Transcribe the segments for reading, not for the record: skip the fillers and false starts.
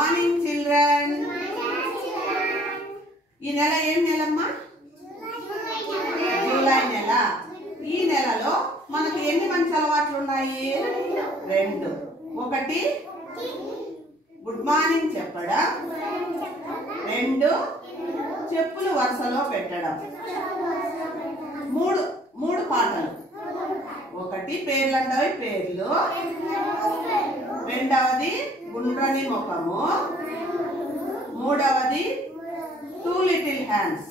Morning children. ఈ నెల ఏం నెలమ్మా? జూలై నెల. ఈ నెలలో మనకు ఎన్ని మంచి అలవాట్లు ఉన్నాయి? 2. ఒకటి గుడ్ మార్నింగ్ చెప్పడం, 2 చెప్పులు వరుసలో పెట్టడం. 3 పాటలు. ఒకటి పేర్లంటవి పేర్లు, 2వది గుండ్రని ముఖము, 3వది 2 లిటిల్ హ్యాండ్స్.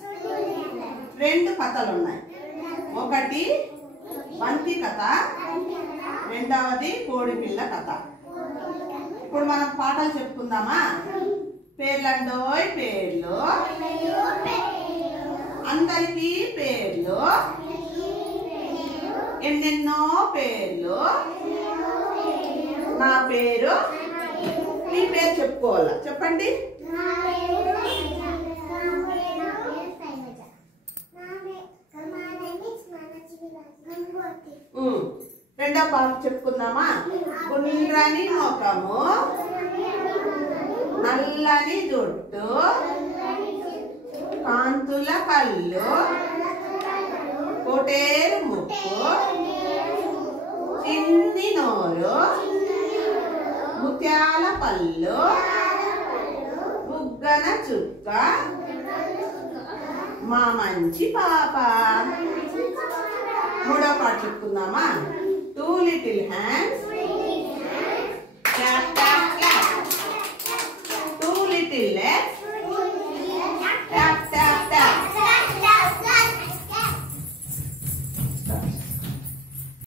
2 కథలు ఉన్నాయి. ఒకటి బంతి కథ, 2వది కోడి పిల్ల కథ. ఇప్పుడు మనం పాటలు చెప్పుకుందామా? పేర్లండోయ్ పేర్లు, అందరికీ పేర్లు, ఎన్నెన్నో పేర్లు. నా పేరు, మీ పేరు చెప్పుకోవాలా? చెప్పండి. రెండో పాట చెప్పుకుందామా? గుండ్రని ముఖము, నల్లని జుట్టు, కాంతుల కళ్ళు, కోటేరు ముక్కు, చిన్ని నోరు, ముత్యాల పళ్ళు, బుగ్గన చుక్క, మా మంచి పాప. మూడో పాట చెప్పుకుందామా? 2 లిటిల్ హ్యాండ్స్,